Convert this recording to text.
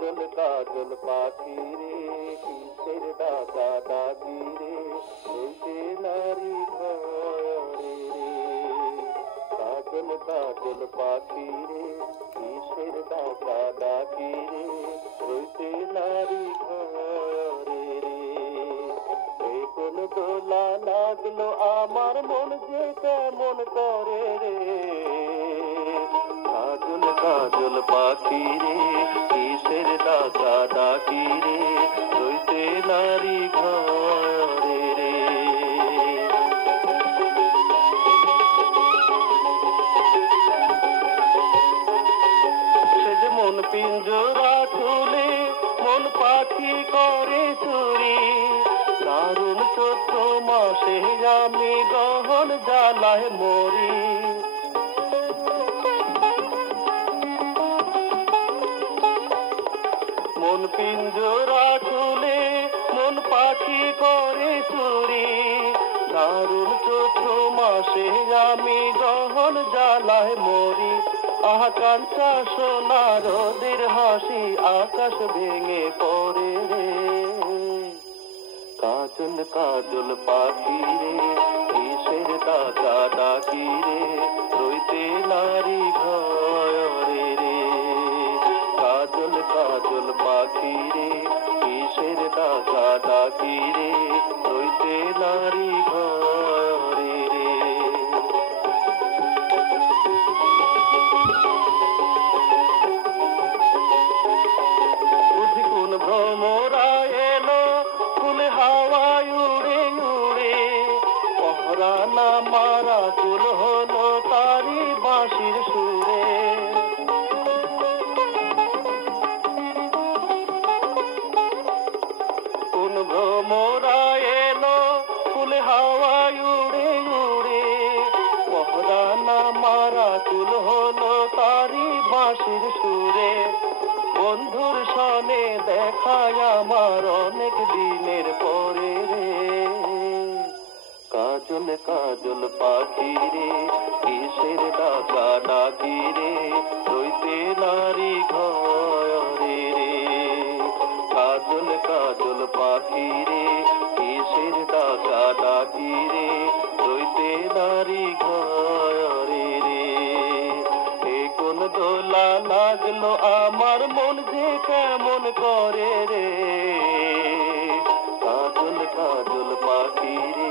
কাজল কাজল পাখি রে কিসের ডাকা ডাকি রে হইতে নারী ঘরে রে কাজল কাজল পাখি রে কিসের ডাকা ডাকি রে হইতে নারী ঘরে রে এই কোন দোলা লাগলো আমার মন যে কেমন করে রে কাজল কাজল পাখি রে কিসের ডাকা ডাকি রে রইতে নারী ঘরে রে সে যে মন পিঞ্জরা খুলে মন পাখি করে চুরি দারুণ চৈত্র মাসে আমি গহন জ্বালায় মরি মন পিঞ্জরা খুলে মন পাখি করে চুরি দারুণ চৈত্র মাসে আমি গহন জ্বালায় মরি আহা কাঞ্চা সোনা রোদের হাসি আকাশ ভেঙে পড়ে রে কাজল কাজল পাখি রে কিসের ডাকা ডাকি রে রইতে নারী ঘরে রে কাজল কাজল পাখি রে কিসের ডাকা ডাকি রে রইতে নারী ঘরে রে বুঝি কোন ভ্রমরা এলো ফুল হাওয়ায় উড়ে উড়ে পহরা না মারা চুল হলো তারি বাঁশির সুরে কোন ভ্রমরা এলো ফুল হাওয়ায় উড়ে উড়ে পহরা না মারা চুল হলো তারি বাঁশির সুরে বন্ধুর সনে দেখায় আমার অনেক দিনের পরে রে কাজল কাজল পাখি রে কিসের ডাকা ডাকি রে রইতে নারী ঘরে রে কাজল কাজল পাখি রে কিসের ডাকা ডাকি রে রইতে নারী ঘরে রে কোন দোলা লাগলো আমার মন যে কেমন করে রে কাজল কাজল পাখি রে